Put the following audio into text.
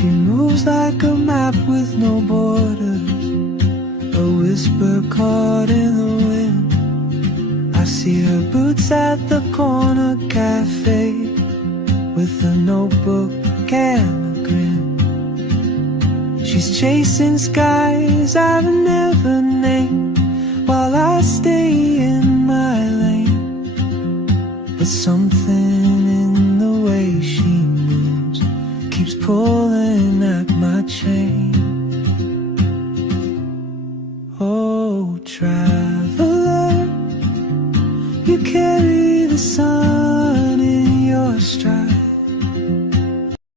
She moves like a map with no borders, a whisper caught in the wind. I see her boots at the corner cafe, with a notebook and a grin. She's chasing skies I've never named, while I stay in my lane. But something in the way she moves keeps pulling at my chain.